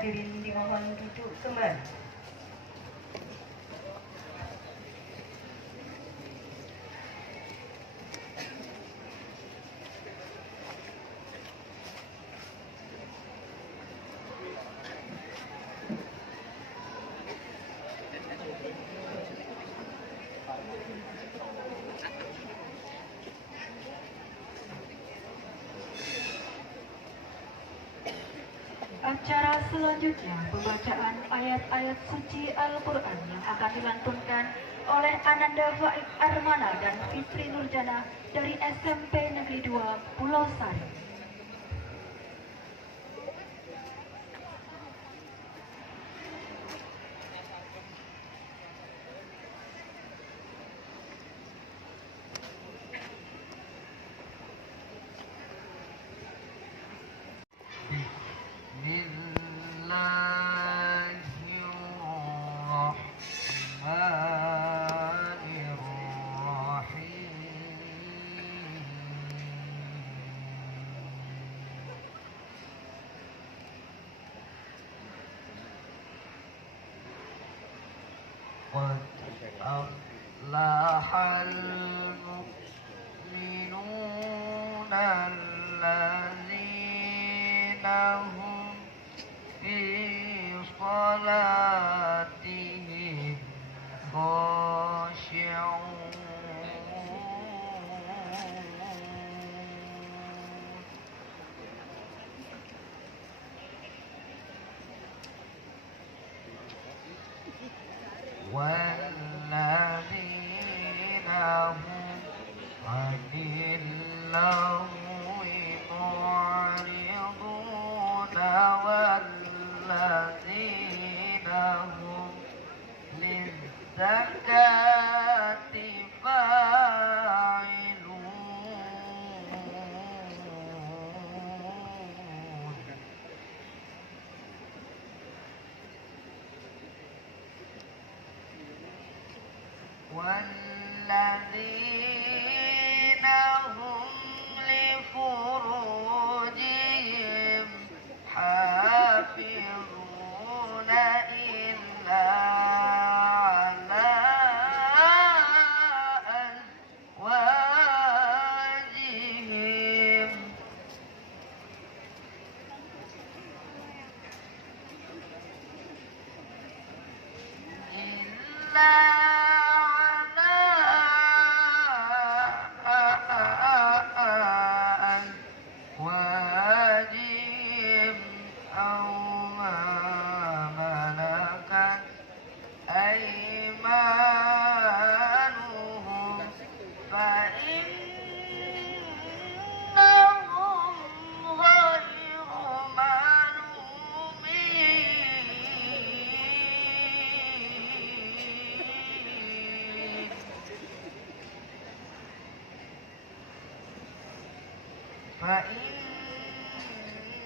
hadirin dimohon duduk kembali. Acara selanjutnya pembacaan ayat-ayat suci Al-Quran yang akan dilantunkan oleh Ananda Faik Armana dan Fitri Nurjana dari SMP Negeri 2 Pulau Sari. قد أفلح المؤمنون الذين هم في صلاتهم خاشعون والذين هم عن اللغو معرضون والذين هم للزكاة فاعلون والذين هم لفروجهم حافظون إلا على أزواجهم إلا أزواجهم أو ما ملكت أيمانهم فإنهم غير ملومين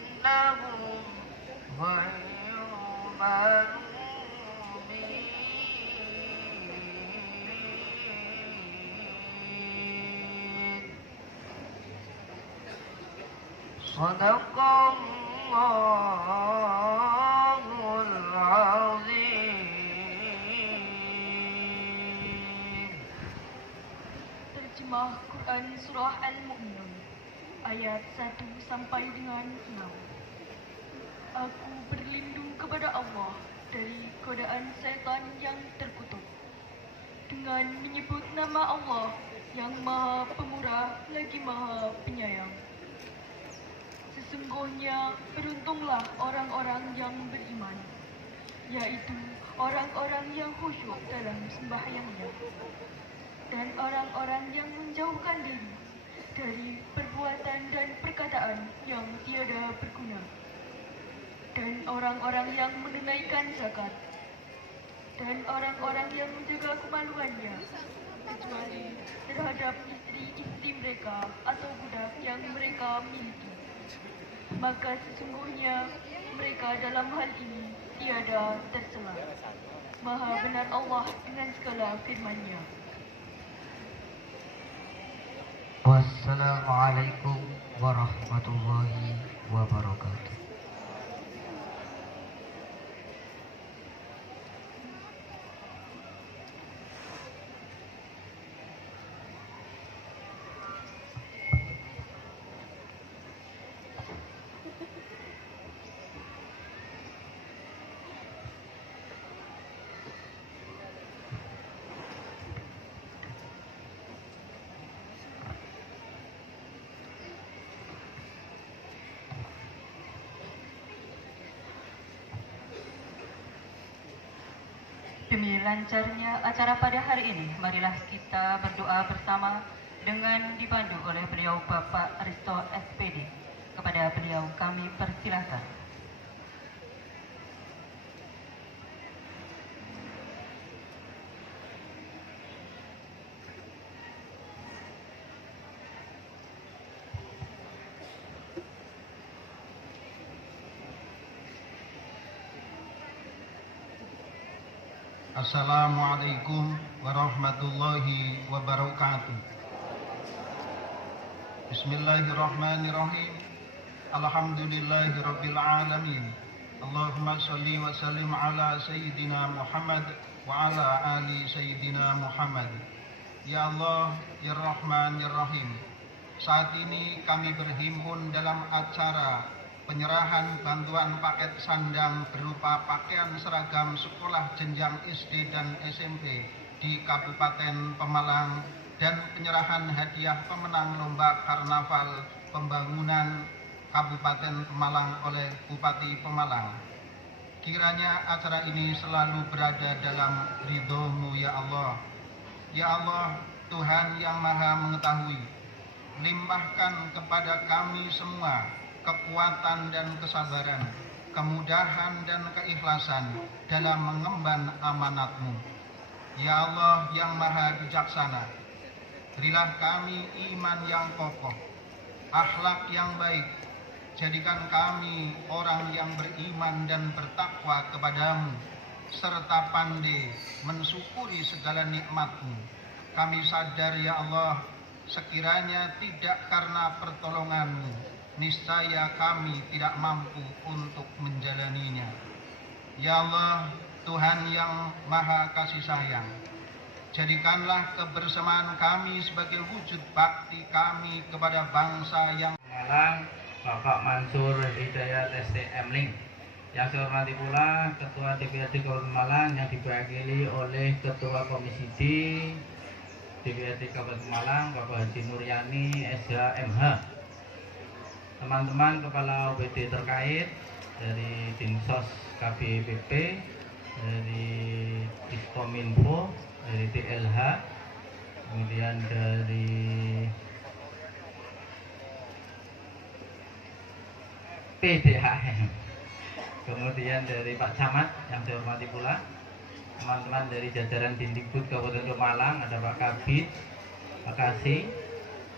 فإنهم غير ملومين صدق الله العظيم. Terjemah Quran Surah Al-Mu'minun ayat 1 sampai dengan 6. Aku berlindung kepada Allah dari godaan syaitan yang terkutuk dengan menyebut nama Allah yang Maha Pemurah lagi Maha Penyayang. Sesungguhnya beruntunglah orang-orang yang beriman, yaitu orang-orang yang khusyuk dalam sembahyangnya, dan orang-orang yang menjauhkan diri dari perbuatan dan perkataan yang tiada berguna, dan orang-orang yang menunaikan zakat, dan orang-orang yang menjaga kemaluannya, kecuali terhadap istri-istri mereka atau budak yang mereka miliki. Maka sesungguhnya mereka dalam hal ini tiada tercela. Maha benar Allah dengan segala firman-Nya. Wassalamualaikum warahmatullahi wabarakatuh. lancarnya acara pada hari ini, marilah kita berdoa bersama dengan dipandu oleh beliau Bapak Risto SPD. Kepada beliau kami persilakan. Assalamualaikum warahmatullahi wabarakatuh. Bismillahirrahmanirrahim. Alhamdulillahirabbil alamin. Allahumma shalli wa sallim ala sayyidina Muhammad wa ala ali sayyidina Muhammad. Ya Allah, ya Rahman, ya Rahim. Saat ini kami berhimpun dalam acara penyerahan bantuan paket sandang berupa pakaian seragam sekolah jenjang SD dan SMP di Kabupaten Pemalang dan penyerahan hadiah pemenang lomba karnaval pembangunan Kabupaten Pemalang oleh Bupati Pemalang. Kiranya acara ini selalu berada dalam ridho-Mu ya Allah. Ya Allah, Tuhan yang Maha Mengetahui, limpahkan kepada kami semua kekuatan dan kesabaran, kemudahan dan keikhlasan dalam mengemban amanat-Mu. Ya Allah yang Maha Bijaksana, berilah kami iman yang kokoh, akhlak yang baik. Jadikan kami orang yang beriman dan bertakwa kepadamu, serta pandai mensyukuri segala nikmat-Mu. Kami sadar ya Allah, sekiranya tidak karena pertolongan-Mu, niscaya kami tidak mampu untuk menjalaninya. Ya Allah, Tuhan yang Maha Kasih Sayang, jadikanlah kebersamaan kami sebagai wujud bakti kami kepada bangsa yang Malang, Bapak Mansur Hidayat STM Link. Yang saya hormati pula Ketua DPRD Kabupaten Malang yang diwakili oleh Ketua Komisi D DPRD Kabupaten Malang, Bapak Haji Nuryani SHMH. Teman-teman kepala OPD terkait dari Dinsos KBPP, dari Diskominfo, dari TLH, kemudian dari PDHM, kemudian dari Pak Camat yang saya hormati pula, teman-teman dari jajaran Dindikbud Kabupaten Malang, ada Pak Kabid, Pak Kasih,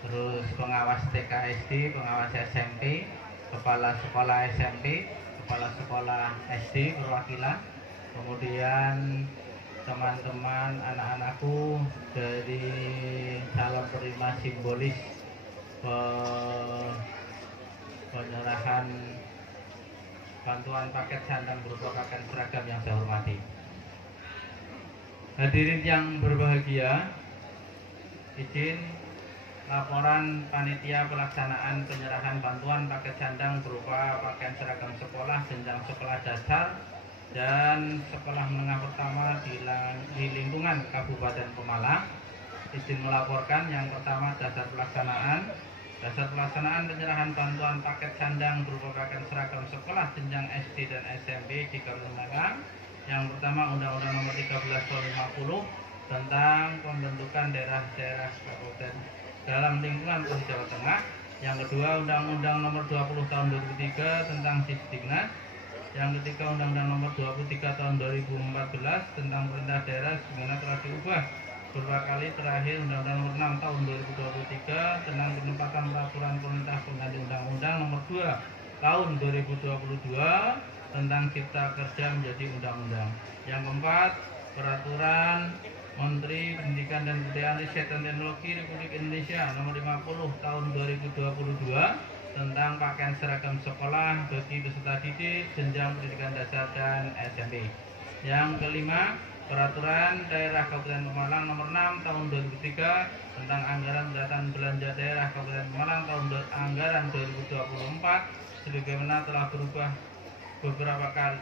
terus pengawas TK/SD, pengawas SMP, kepala sekolah SMP, kepala sekolah SD perwakilan, kemudian teman-teman anak-anakku dari calon penerima simbolis penyerahan bantuan paket sandang berupa pakaian seragam yang saya hormati. Hadirin yang berbahagia, izin laporan panitia pelaksanaan penyerahan bantuan paket sandang berupa pakaian seragam sekolah jenjang sekolah dasar dan sekolah menengah pertama di lingkungan Kabupaten Pemalang. Izin melaporkan yang pertama dasar pelaksanaan penyerahan bantuan paket sandang berupa pakaian seragam sekolah jenjang SD dan SMP di Kabupaten Malang. Yang pertama Undang-Undang Nomor 13 Tahun 50 tentang pembentukan daerah-daerah kabupaten dalam lingkungan Provinsi Jawa Tengah. Yang kedua Undang-Undang Nomor 20 Tahun 2003 tentang Sisdiknas. Yang ketiga Undang-Undang Nomor 23 Tahun 2014 tentang perintah daerah sebagaimana telah diubah beberapa kali. Terakhir Undang-Undang Nomor 6 Tahun 2023 tentang penempatan peraturan pemerintah pengganti Undang-Undang Nomor 2 Tahun 2022 tentang Cipta Kerja menjadi undang-undang. Yang keempat, peraturan Menteri Pendidikan dan Kebudayaan, Riset dan Teknologi Republik Indonesia Nomor 50 Tahun 2022 tentang pakaian seragam sekolah bagi peserta didik jenjang pendidikan dasar dan SMP. Yang kelima, peraturan daerah Kabupaten Pemalang Nomor 6 Tahun 2003 tentang anggaran pendapatan belanja daerah Kabupaten Pemalang tahun anggaran 2024 sebagaimana telah berubah beberapa kali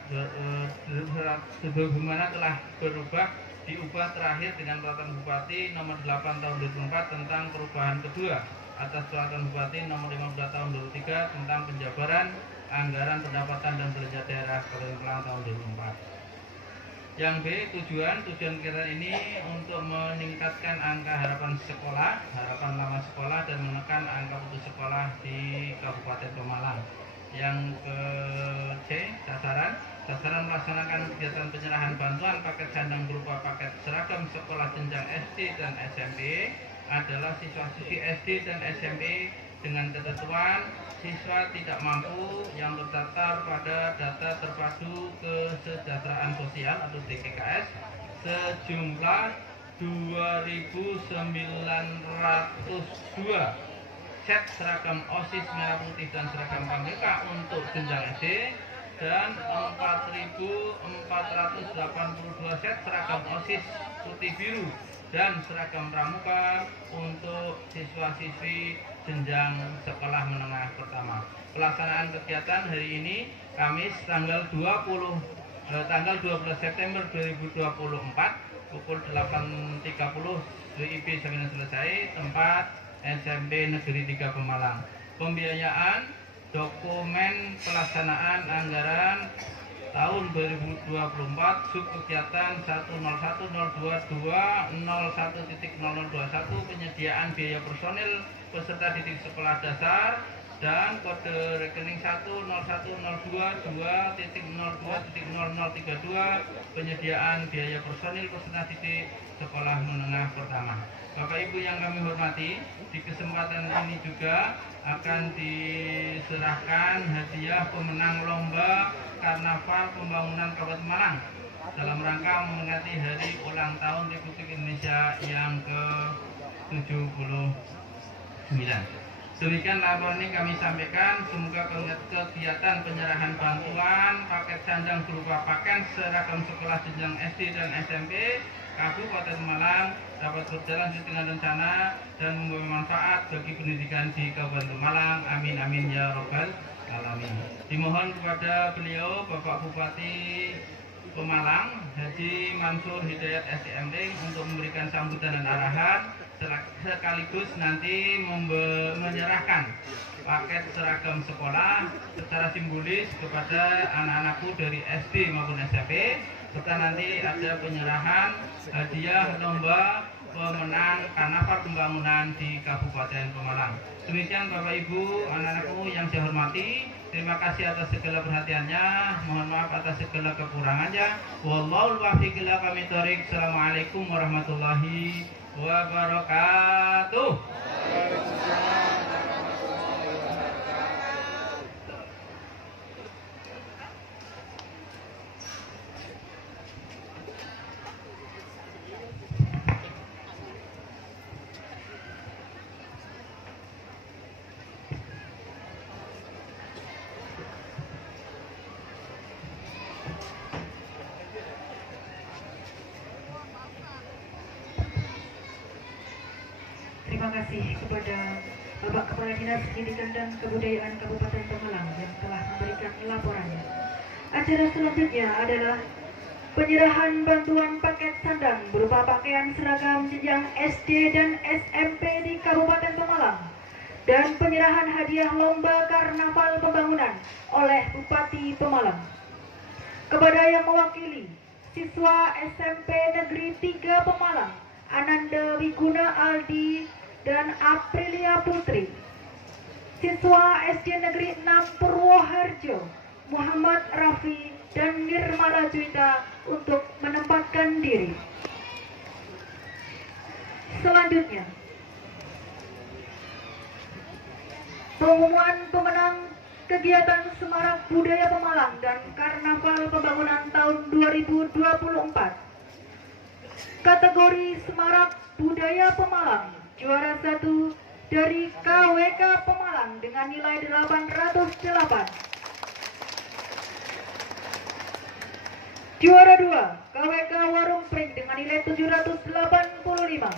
sebagaimana telah berubah diubah terakhir dengan peraturan Bupati Nomor 8 Tahun 2004 tentang perubahan kedua atas peraturan Bupati Nomor 15 Tahun 2003 tentang penjabaran anggaran pendapatan dan belanja daerah Kabupaten Pemalang tahun 2004. Yang B, tujuan kegiatan ini untuk meningkatkan angka harapan lama sekolah dan menekan angka putus sekolah di Kabupaten Pemalang. Yang ke C, sasaran melaksanakan kegiatan penyerahan bantuan paket sandang berupa paket seragam sekolah jenjang SD dan SMP adalah siswa-siswi SD dan SMP dengan ketentuan siswa tidak mampu yang terdaftar pada data terpadu kesejahteraan sosial atau DKKS sejumlah 2.902 set seragam OSIS merah putih dan seragam KMK untuk jenjang SD dan 4.482 set seragam OSIS putih biru dan seragam pramuka untuk siswa-siswi jenjang sekolah menengah pertama. Pelaksanaan kegiatan hari ini Kamis tanggal 12 September 2024 pukul 8.30 WIB sampai selesai, tempat SMP Negeri 3 Pemalang. Pembiayaan dokumen pelaksanaan anggaran tahun 2024 sub kegiatan 101022001.0021 penyediaan biaya personil peserta didik sekolah dasar dan kode rekening 10102.2.0032 penyediaan biaya personil peserta didik sekolah menengah pertama. Bapak Ibu yang kami hormati, di kesempatan ini juga akan diserahkan hadiah pemenang lomba Karnaval Pembangunan Kabupaten Malang dalam rangka memperingati hari ulang tahun Republik Indonesia yang ke-79. Demikian laporan ini kami sampaikan. Semoga kegiatan penyerahan bantuan paket sandang berupa pakaian seragam sekolah jenjang SD dan SMP Kabupaten Malang dapat berjalan sesuai dengan rencana dan membawa manfaat bagi pendidikan di Kabupaten Malang. Amin amin ya robbal alamin. Dimohon kepada beliau Bapak Bupati Pemalang Haji Mansur Hidayat SMD untuk memberikan sambutan dan arahan sekaligus nanti menyerahkan paket seragam sekolah secara simbolis kepada anak-anakku dari SD maupun SMP, serta nanti ada penyerahan hadiah lomba pemenang Karnaval Pembangunan di Kabupaten Pemalang. Demikian Bapak Ibu, anak-anakku yang saya hormati, terima kasih atas segala perhatiannya, mohon maaf atas segala kekurangannya. Wallahul muwaffiq ila aqwamit thoriq. Assalamualaikum warahmatullahi wabarakatuh. Terima kasih kepada Bapak Kepala Dinas Pendidikan dan Kebudayaan Kabupaten Pemalang yang telah memberikan laporannya. Acara selanjutnya adalah penyerahan bantuan paket sandang berupa pakaian seragam jenjang SD dan SMP di Kabupaten Pemalang dan penyerahan hadiah lomba Karnaval Pembangunan oleh Bupati Pemalang. Kepada yang mewakili siswa SMP Negeri 3 Pemalang, Ananda Wiguna Aldi dan Aprilia Putri. Siswa SD Negeri 6 Purwoharjo, Muhammad Rafi dan Nirmala Juwita untuk menempatkan diri. Selanjutnya, pengumuman pemenang kegiatan Semarak Budaya Pemalang dan Karnaval Pembangunan tahun 2024. Kategori Semarak Budaya Pemalang, juara 1 dari KWK Pemalang dengan nilai 808. Juara 2 KWK Warung Pring dengan nilai 785.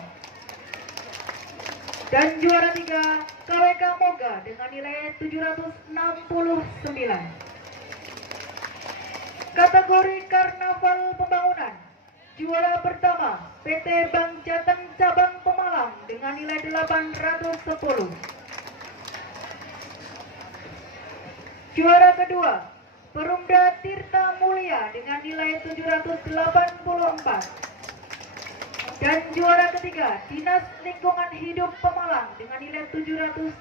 Dan juara 3 KWK Moga dengan nilai 769. Kategori Karnaval Pembangunan, juara pertama PT Bank Jateng Cabang Pemalang dengan nilai 810. Juara kedua Perumda Tirta Mulia dengan nilai 784. Dan juara ketiga, Dinas Lingkungan Hidup Pemalang dengan nilai 770.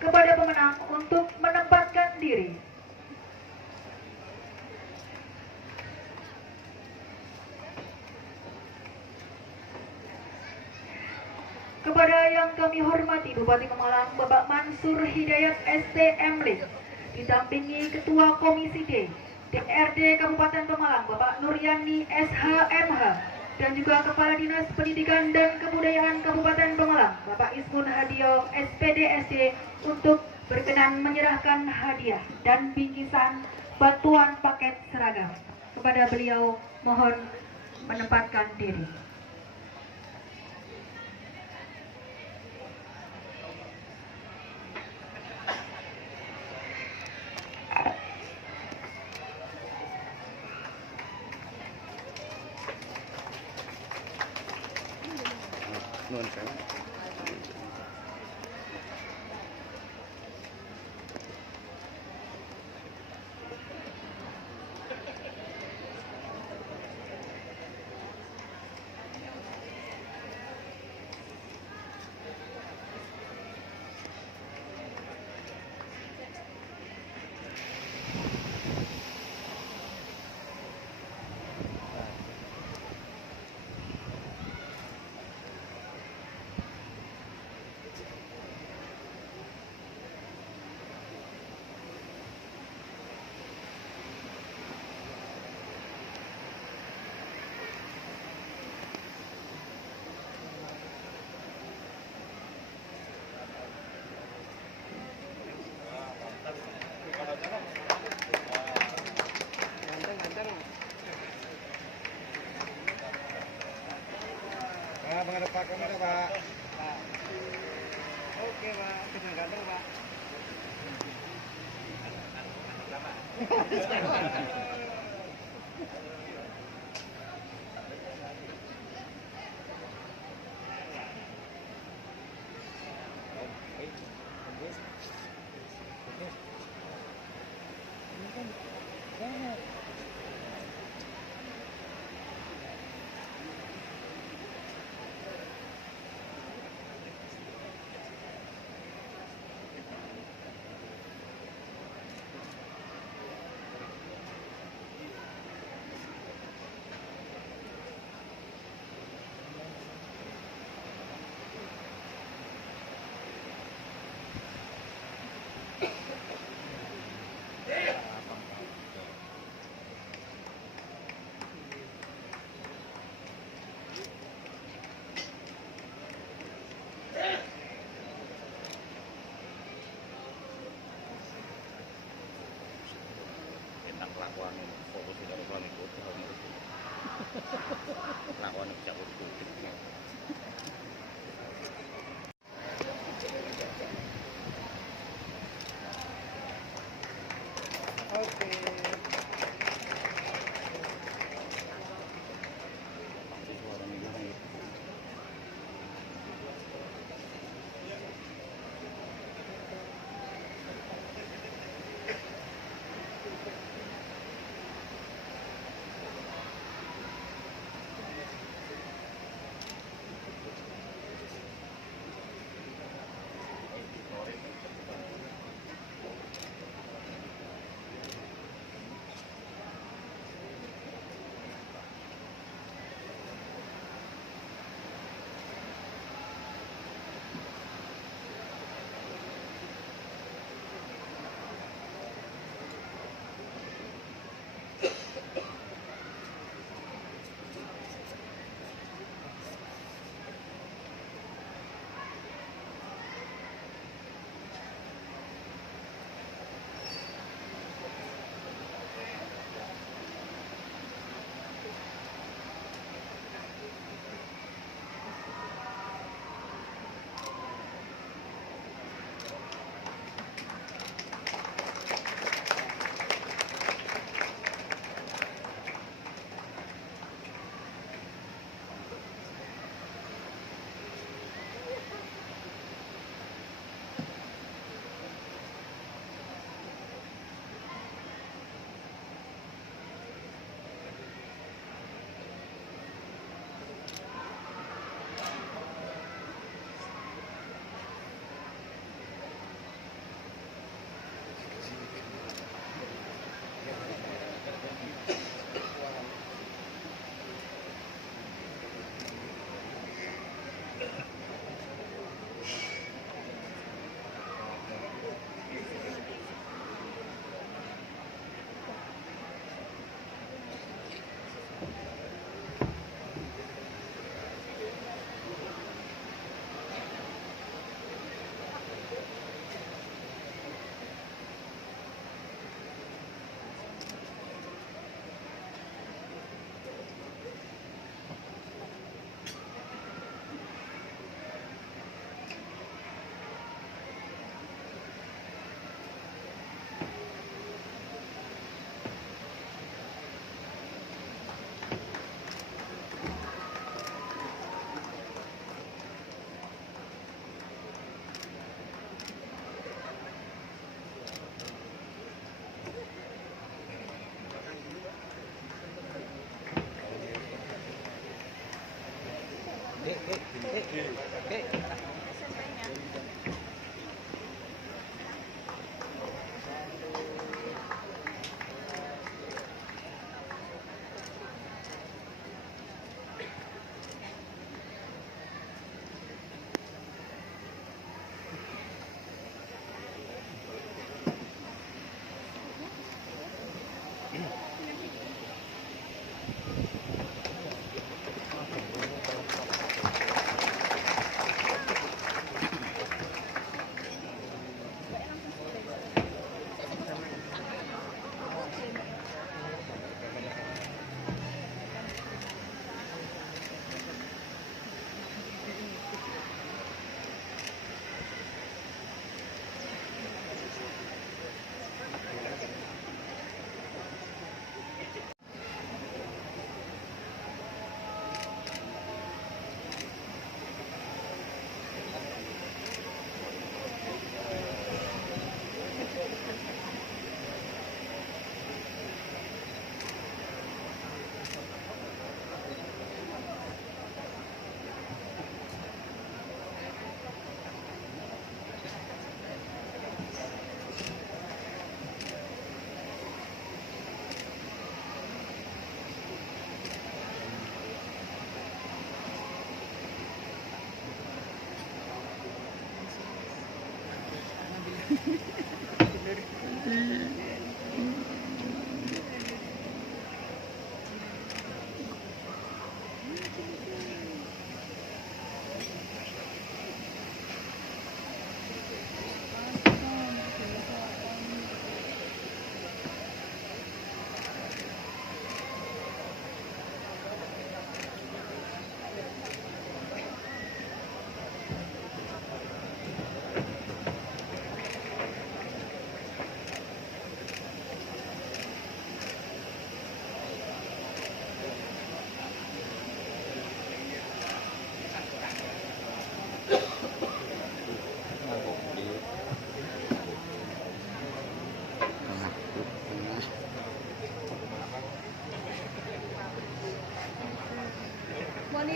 Kepada pemenang untuk menempatkan diri. Kepada yang kami hormati Bupati Pemalang Bapak Mansur Hidayat STMLIK, didampingi Ketua Komisi D DPRD Kabupaten Pemalang Bapak Nuryani SHMH, dan juga Kepala Dinas Pendidikan dan Kebudayaan Kabupaten Pemalang Bapak Ismun Hadio SPDSD untuk berkenan menyerahkan hadiah dan bingkisan bantuan paket seragam. Kepada beliau mohon menempatkan diri. Menghadap Pak kamera Pak. Oke Pak, kejang ganteng Pak. Lakuan fokus dari suami itu lakuan cabut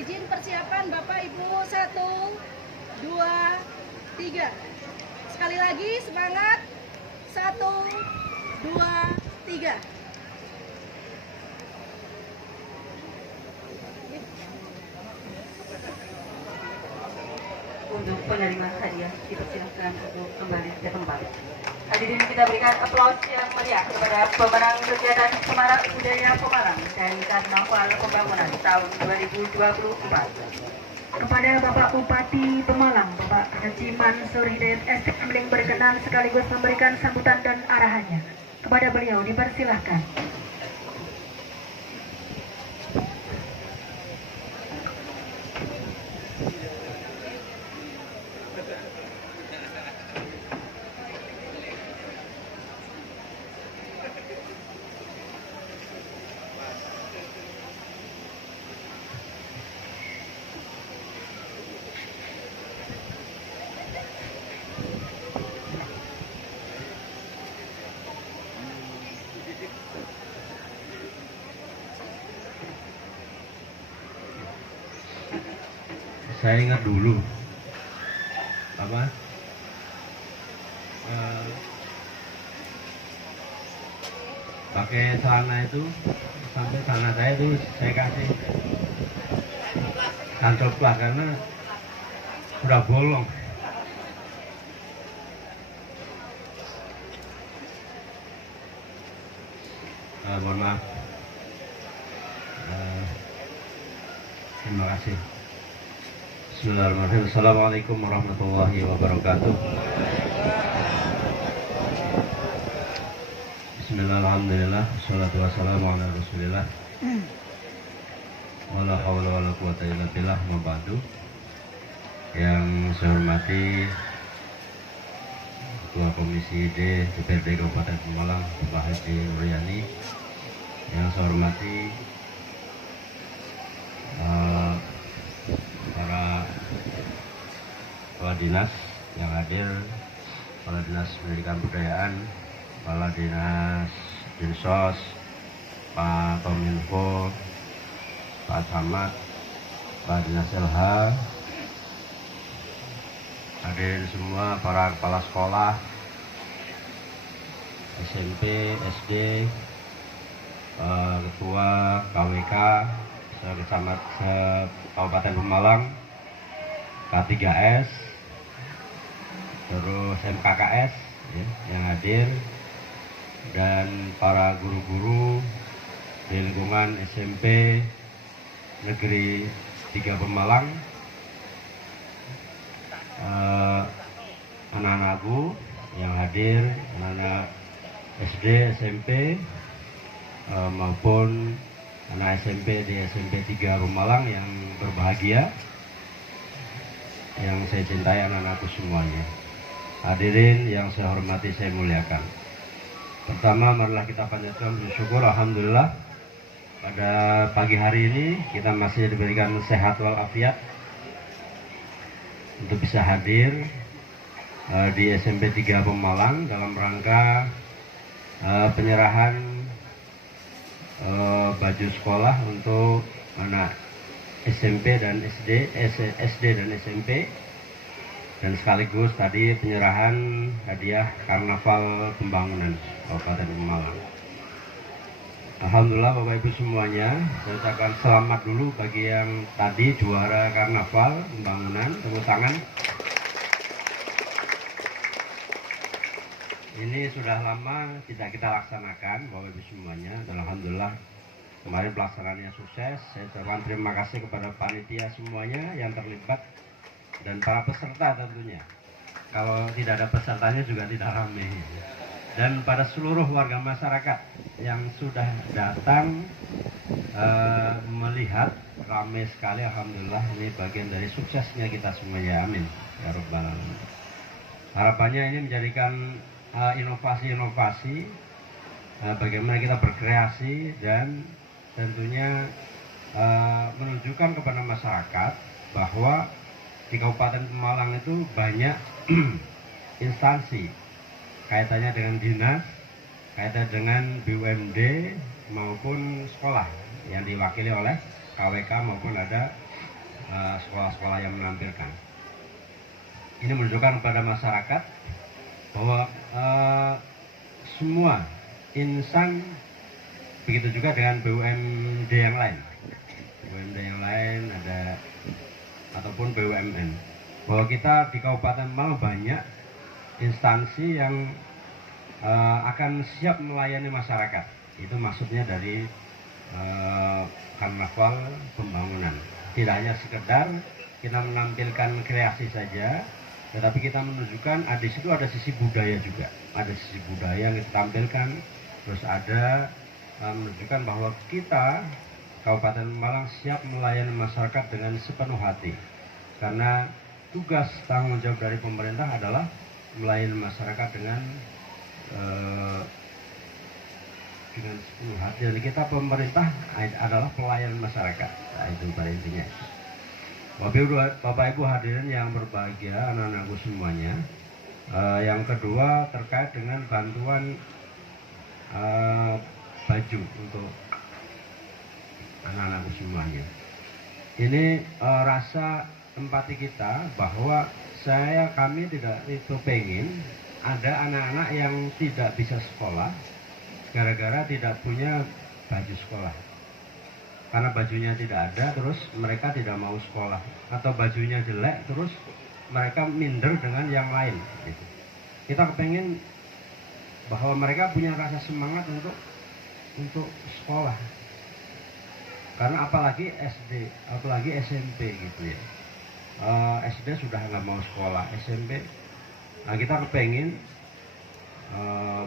Izin persiapan Bapak Ibu, 1, 2, 3. Sekali lagi semangat, 1, 2, 3. Untuk penerima hadiah dipersilahkan untuk kembali ke tempat. Hadirin, kita berikan aplaus yang meriah kepada pemenang kegiatan Semarak Budaya Pemalang dan Karnaval Pembangunan tahun 2024. Kepada Bapak Bupati Pemalang, Bapak Haji Mansur Hidayat SPM berkenan sekaligus memberikan sambutan dan arahannya. Kepada beliau dipersilahkan. Saya ingat dulu pakai celana itu sampai celana saya itu saya kasih kancoplah karena udah bolong. Mohon maaf. Terima kasih. Bismillahirrahmanirrahim. Assalamualaikum warahmatullahi wabarakatuh. Bismillahirrahmanirrahim. Wassalatu wassalamu ala rasulillah. Wala hawla wala quwata illa billah, ma ba'du. Yang saya hormati Ketua Komisi D DPRD Kabupaten Pemalang, Bapak Haji Nuryani. Yang saya hormati para kepala dinas yang hadir, kepala dinas pendidikan budayaan, kepala dinas Dinsos, Pak Kominfo, Pak Camat, Pak Dinas LH, hadirin semua para kepala sekolah SMP, SD, ketua KWK Kecamatan Kabupaten Pemalang, K3S, terus MKKS ya, yang hadir, dan para guru-guru di lingkungan SMP Negeri 3 Pemalang, anak-anakku yang hadir, anak-anak SD, SMP, maupun anak SMP di SMP 3 Pemalang yang berbahagia, yang saya cintai, anak-anakku semuanya. Hadirin yang saya hormati, saya muliakan. Pertama, marilah kita panjatkan bersyukur, alhamdulillah pada pagi hari ini kita masih diberikan sehat walafiat untuk bisa hadir di SMP 3 Pemalang dalam rangka penyerahan baju sekolah untuk anak SMP dan SD dan SMP, dan sekaligus tadi penyerahan hadiah Karnaval Pembangunan Kabupaten Pemalang. Alhamdulillah Bapak Ibu semuanya, saya ucapkan selamat dulu bagi yang tadi juara Karnaval Pembangunan, tepuk tangan. Ini sudah lama tidak kita laksanakan Bapak Ibu semuanya, dan alhamdulillah kemarin pelaksanaannya sukses. Saya ucapkan terima kasih kepada panitia semuanya yang terlibat dan para peserta tentunya. Kalau tidak ada pesertanya juga tidak ramai. Dan pada seluruh warga masyarakat yang sudah datang melihat, ramai sekali, alhamdulillah ini bagian dari suksesnya kita semuanya, amin ya rabbal alamin. Harapannya ini menjadikan inovasi-inovasi bagaimana kita berkreasi dan tentunya menunjukkan kepada masyarakat bahwa di Kabupaten Pemalang itu banyak instansi kaitannya dengan dinas, kaitannya dengan BUMD maupun sekolah yang diwakili oleh KWK maupun ada sekolah-sekolah yang menampilkan. Ini menunjukkan kepada masyarakat bahwa semua insan, begitu juga dengan BUMD yang lain, ada ataupun BUMN, bahwa kita di Kabupaten Malang banyak instansi yang akan siap melayani masyarakat. Itu maksudnya dari karnaval pembangunan. Tidak hanya sekedar kita menampilkan kreasi saja, tetapi kita menunjukkan di situ ada sisi budaya juga. Ada sisi budaya yang kita tampilkan, terus ada menunjukkan bahwa kita Kabupaten Malang siap melayani masyarakat dengan sepenuh hati. Karena tugas tanggung jawab dari pemerintah adalah melayani masyarakat dengan sepenuh hati. Dan kita pemerintah adalah pelayan masyarakat. Nah, itu pada intinya. Bapak Ibu hadirin yang berbahagia, anak-anakku semuanya. Yang kedua terkait dengan bantuan baju untuk anak-anakku semuanya. Ini rasa empati kita bahwa kami tidak itu pengen ada anak-anak yang tidak bisa sekolah gara-gara tidak punya baju sekolah. Karena bajunya tidak ada, terus mereka tidak mau sekolah. Atau bajunya jelek, terus mereka minder dengan yang lain. Gitu. Kita kepengen bahwa mereka punya rasa semangat untuk sekolah. Karena apalagi SD, apalagi SMP gitu ya. SD sudah nggak mau sekolah, SMP. Nah, kita kepengen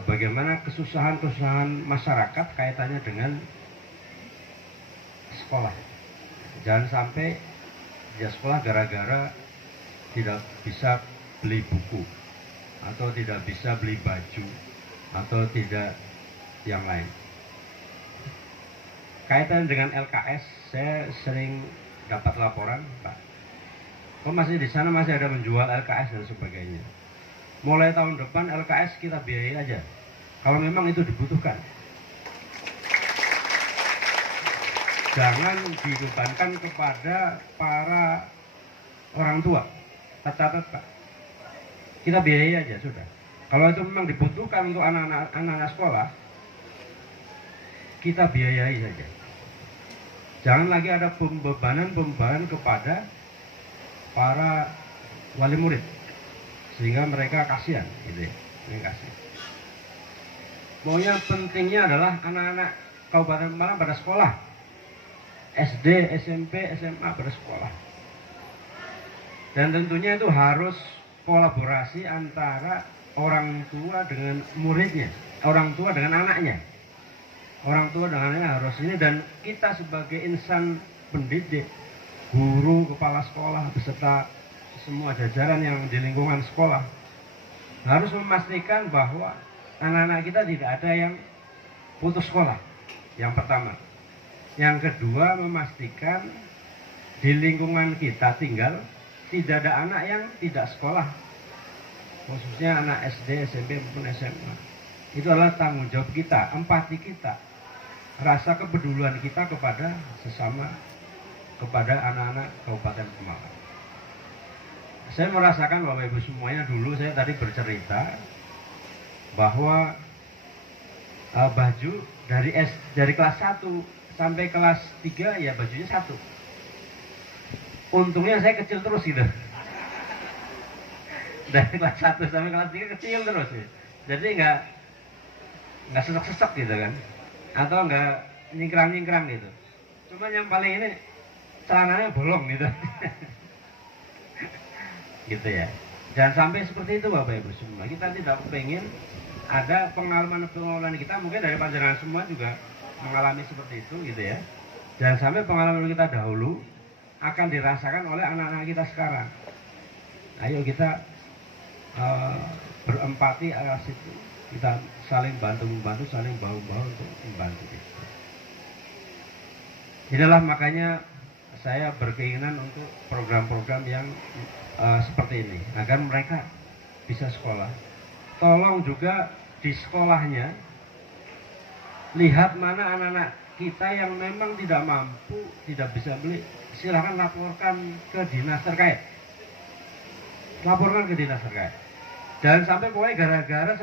bagaimana kesusahan-kesusahan masyarakat kaitannya dengan sekolah. Jangan sampai dia sekolah gara-gara tidak bisa beli buku, atau tidak bisa beli baju, atau tidak yang lain. Kaitan dengan LKS, saya sering dapat laporan, Pak, kok masih di sana masih ada menjual LKS dan sebagainya. Mulai tahun depan LKS kita biayai aja, kalau memang itu dibutuhkan. Jangan dibebankan kepada para orang tua. Catat, Pak. Kita biayai aja sudah. Kalau itu memang dibutuhkan untuk anak-anak sekolah, kita biayai saja. Jangan lagi ada pembebanan kepada para wali murid, sehingga mereka kasihan, gitu ya. Kasihan. Pokoknya pentingnya adalah anak-anak Kabupaten Malang pada sekolah, SD, SMP, SMA pada sekolah. Dan tentunya itu harus kolaborasi antara orang tua dengan muridnya, orang tua dengan anaknya. Orang tua dengan anaknya harus ini, dan kita sebagai insan pendidik, guru, kepala sekolah, beserta semua jajaran yang di lingkungan sekolah harus memastikan bahwa anak-anak kita tidak ada yang putus sekolah. Yang pertama. Yang kedua, memastikan di lingkungan kita tinggal tidak ada anak yang tidak sekolah, khususnya anak SD, SMP maupun SMA. Itu adalah tanggung jawab kita, empati kita, rasa kepedulian kita kepada sesama, kepada anak-anak Kabupaten Malang. Saya merasakan Bapak Ibu semuanya, dulu saya tadi bercerita bahwa baju dari kelas 1 sampai kelas 3 ya bajunya satu. Untungnya saya kecil terus gitu. Dari kelas 1 sampai kelas 3 kecil terus ya. Jadi nggak sesek-sesek gitu kan. Atau nggak nyingkrang-nyingkrang gitu. Cuma yang paling ini celananya bolong gitu. Gitu ya. Jangan sampai seperti itu Bapak Ibu semua. Kita tidak pengen ada pengalaman kita, mungkin dari panjenengan semua juga mengalami seperti itu gitu ya. Jangan sampai pengalaman kita dahulu akan dirasakan oleh anak-anak kita sekarang. Ayo kita berempati atas itu. Kita saling bantu-membantu, saling bahu-bahu untuk membantu itu. Inilah makanya saya berkeinginan untuk program-program yang seperti ini, agar mereka bisa sekolah. Tolong juga di sekolahnya lihat mana anak-anak kita yang memang tidak mampu, tidak bisa beli, silahkan laporkan ke dinas terkait. Laporkan ke dinas terkait. Jangan sampai pokoknya gara-gara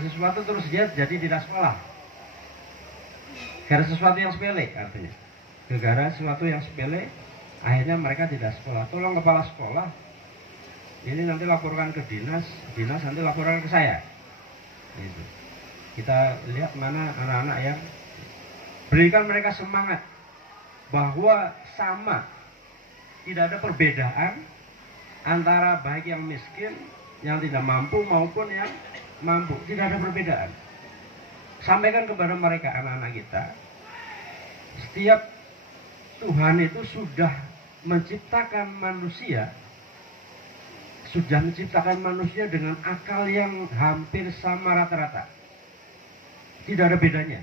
sesuatu terus dia jadi tidak sekolah. Gara sesuatu yang sepele artinya. Gara sesuatu yang sepele, akhirnya mereka tidak sekolah. Tolong kepala sekolah, ini nanti laporkan ke dinas nanti laporkan ke saya. Gitu. Kita lihat mana anak-anak yang berikan mereka semangat bahwa sama, tidak ada perbedaan antara baik yang miskin, yang tidak mampu maupun yang mampu, tidak ada perbedaan. Sampaikan kepada mereka anak-anak kita, setiap Tuhan itu sudah menciptakan manusia dengan akal yang hampir sama rata-rata. Tidak ada bedanya.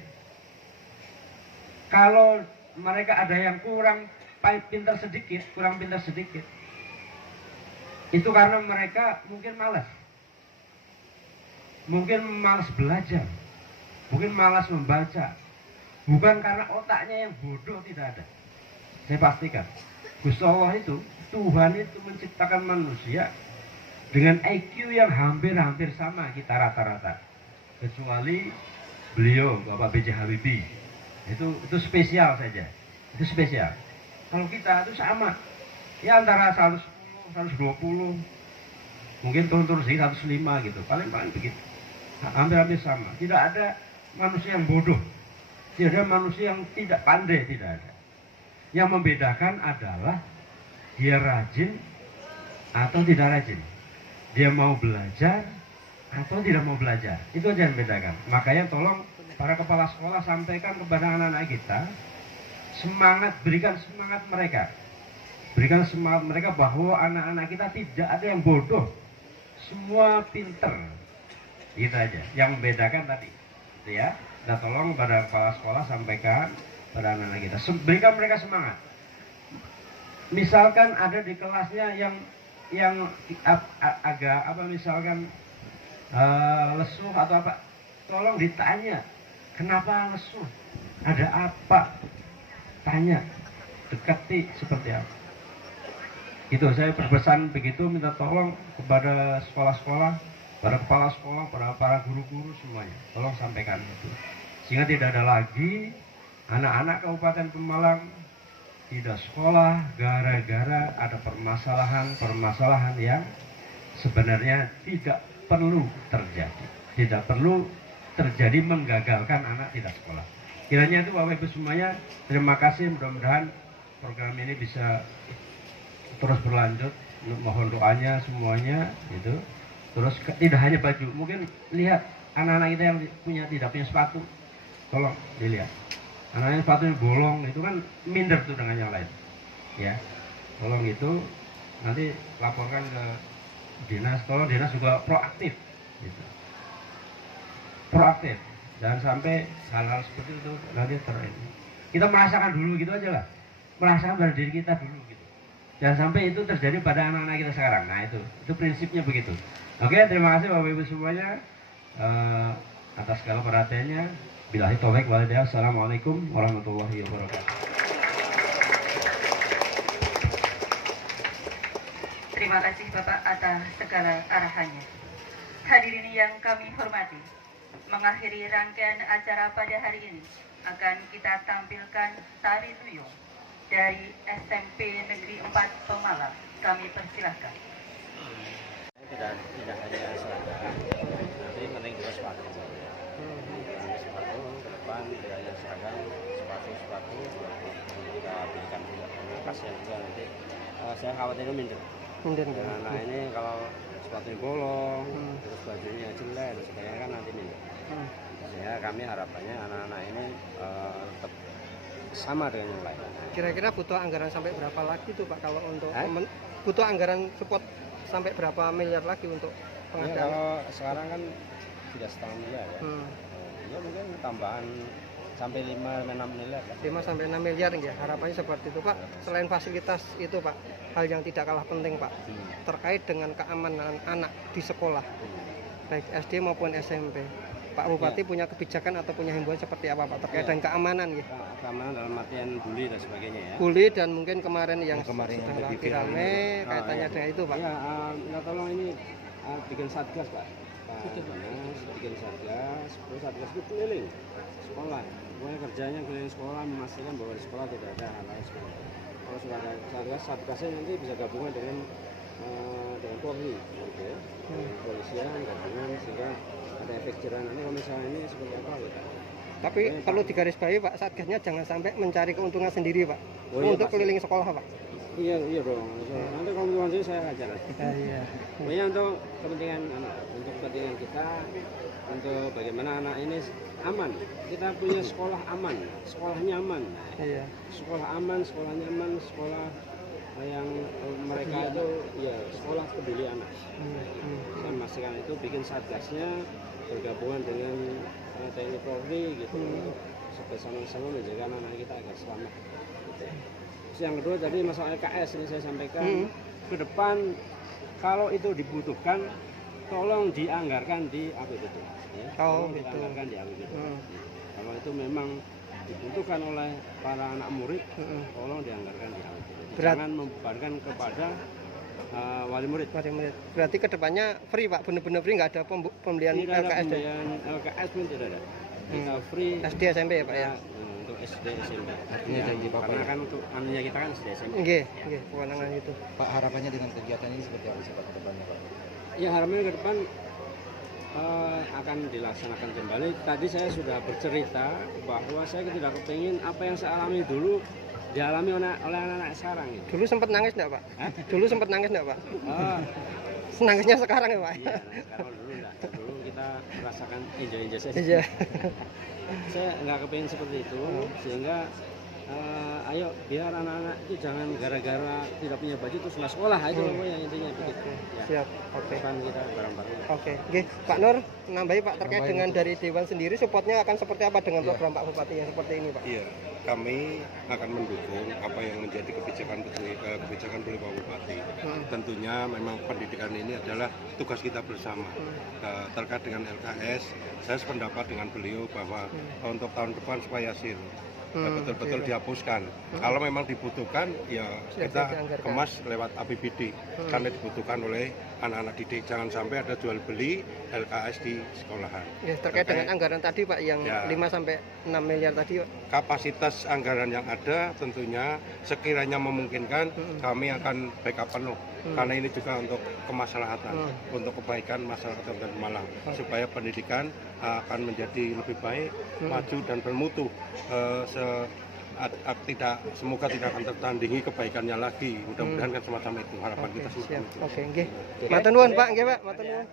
Kalau mereka ada yang kurang pintar sedikit, itu karena mereka mungkin malas belajar, mungkin malas membaca, bukan karena otaknya yang bodoh, tidak ada. Saya pastikan, Gusti Allah itu, Tuhan itu menciptakan manusia dengan IQ yang hampir sama kita rata-rata, kecuali beliau Bapak B.J. Habibie, itu spesial saja, itu spesial. Kalau kita itu sama, ya antara 110, 120, mungkin turun sih 105 gitu, paling begitu, hampir sama. Tidak ada manusia yang bodoh, tidak ada manusia yang tidak pandai, tidak ada. Yang membedakan adalah dia rajin atau tidak rajin, dia mau belajar atau tidak mau belajar, itu aja yang membedakan. Makanya tolong para kepala sekolah sampaikan kepada anak-anak kita, berikan semangat mereka bahwa anak-anak kita tidak ada yang bodoh, semua pinter, gitu aja. Yang membedakan tadi, gitu ya. Nah, tolong pada kepala sekolah sampaikan pada anak-anak kita, berikan mereka semangat. Misalkan ada di kelasnya yang agak misalkan lesu atau apa, tolong ditanya kenapa lesu, ada apa, tanya, dekati seperti apa. Itu saya berpesan begitu, minta tolong kepada sekolah-sekolah, para kepala sekolah, para guru-guru semuanya, tolong sampaikan itu, sehingga tidak ada lagi anak-anak Kabupaten Pemalang tidak sekolah gara-gara ada permasalahan yang sebenarnya tidak perlu terjadi menggagalkan anak tidak sekolah. Kiranya itu Bapak Ibu semuanya, terima kasih, mudah-mudahan program ini bisa terus berlanjut. Mohon doanya semuanya itu. Terus tidak hanya baju, mungkin lihat anak-anak kita yang tidak punya sepatu, tolong dilihat. Anaknya sepatunya bolong, itu kan minder tuh dengan yang lain, ya. Tolong itu nanti laporkan ke dinas, tolong dinas juga proaktif, gitu. Proaktif, jangan sampai hal-hal seperti itu nanti kita merasakan dulu gitu aja lah, merasakan pada diri kita dulu gitu. Jangan sampai itu terjadi pada anak-anak kita sekarang. Nah itu prinsipnya begitu. Oke, terima kasih Bapak Ibu semuanya atas segala perhatiannya. Billahi taufiq wal hidayah. Assalamualaikum warahmatullahi wabarakatuh. Terima kasih Bapak atas segala arahannya. Hadirin yang kami hormati, mengakhiri rangkaian acara pada hari ini akan kita tampilkan tari tuyul dari SMP Negeri 4 Pemalang. Kami persilahkan. Tidak hanya seragam, nanti penting juga sepatu. Sepatu ke depan tidak hanya seragam, sepatu kita berikan kasih juga nanti. Saya khawatirnya minder. Nah ini kalau sepatunya bolong, terus bajunya jelek, dan sebagainya kan nanti minder. Sehingga kami harapannya anak-anak ini tetap sama dengan yang lain. Kira-kira butuh anggaran sampai berapa lagi tuh Pak kalau untuk butuh anggaran support sampai berapa miliar lagi untuk pengadaan? Ya, kalau sekarang kan tidak setengah miliar ya. Ya mungkin tambahan sampai 5-6 miliar lah. 5 sampai 6 miliar ya, harapannya seperti itu Pak. Selain fasilitas itu Pak, hal yang tidak kalah penting Pak, terkait dengan keamanan anak di sekolah, baik SD maupun SMP. Pak Bupati punya kebijakan atau punya himbauan seperti apa Pak terkait dengan keamanan ya? Keamanan dalam artian bully dan sebagainya ya. Bully dan mungkin kemarin yang kemarin sedang yang lagi rame kaitannya dengan itu Pak. Ya, minta tolong ini bikin satgas Pak. Bikin satgas, terus satgas itu keliling sekolah. Pokoknya kerjanya keliling sekolah memastikan bahwa di sekolah tidak ada hal-hal seperti itu. Kalau sudah ada satgasnya nanti bisa gabungan dengan Polri, gitu ya. Polisian gabungan sehingga ada efek jerah. Nanti kalau misalnya ini seperti apa gitu. Tapi perlu digarisbawahi Pak, satgasnya jangan sampai mencari keuntungan sendiri Pak. Untuk pasti. keliling sekolah Pak. Iya dong. Nanti kalau keuntungan sih saya ajar. Iya. Pokoknya untuk kepentingan anak, untuk kepentingan kita, untuk bagaimana anak ini aman. Kita punya sekolah aman, sekolah nyaman. Iya. Sekolah aman, sekolah nyaman, sekolah yang mereka itu ya sekolah peduli anak. Saya memastikan itu bikin satgasnya bergabungan dengan TNI Polri gitu, supaya sama-sama menjaga anak kita agar selamat. Gitu. Terus yang kedua tadi masalah LKS ini saya sampaikan ke depan kalau itu dibutuhkan tolong dianggarkan di APBD. Ya. Tolong dianggarkan di APBD. Kalau itu memang dibutuhkan oleh para anak murid, tolong dianggarkan di APBD. Jangan membebankan kepada wali murid. Berarti kedepannya free Pak, benar-benar free, nggak ada pembelian tidak ada LKS? Pembelian LKS pun tidak ada. Kita free. SD SMP ya Pak ya? Untuk SD SMP. Artinya janji Bapak. Karena kan untuk anunya kita kan SD SMP. Nggih, kewenangan itu. Pak, harapannya dengan kegiatan ini seperti apa sih Pak ke depannya Pak? Ya harapannya ke depan akan dilaksanakan kembali. Tadi saya sudah bercerita bahwa saya tidak kepingin apa yang saya alami dulu dialami oleh anak-anak sekarang gitu. Dulu sempat nangis enggak Pak? Dulu sempat nangis enggak Pak? Nangisnya sekarang ya Pak? Iya, sekarang dulu enggak. Dulu kita merasakan enjoy saja. Iya. Saya nggak kepingin seperti itu, sehingga ayo biar anak-anak itu jangan gara-gara tidak punya baju terus nggak sekolah, itu yang intinya begitu. Ya. Siap, oke. Kita bareng-bareng. Oke, Pak Nur, nambahi Pak terkait dengan dari Dewan sendiri, supportnya akan seperti apa dengan program Pak Bupati yang seperti ini Pak? Iya, kami akan mendukung apa yang menjadi kebijakan beliau Pak Bupati. Tentunya memang pendidikan ini adalah tugas kita bersama. Terkait dengan LKS, saya sependapat dengan beliau bahwa untuk tahun depan supaya betul-betul dihapuskan. Kalau memang dibutuhkan, ya kita kemas lewat APBD karena dibutuhkan oleh anak-anak didik. Jangan sampai ada jual beli LKS di sekolahan. Ya, terkait dengan anggaran tadi Pak yang 5-6 miliar tadi Pak. Kapasitas anggaran yang ada tentunya sekiranya memungkinkan kami akan backup penuh. Karena ini juga untuk kemaslahatan, untuk kebaikan masyarakat Kabupaten Malang, supaya pendidikan akan menjadi lebih baik, maju dan bermutu. Semoga tidak akan tertandingi kebaikannya lagi. Mudah-mudahan kan semacam itu harapan kita semacam itu. Oke, nggih. Matur nuwun Pak, nggih Pak, matur nuwun.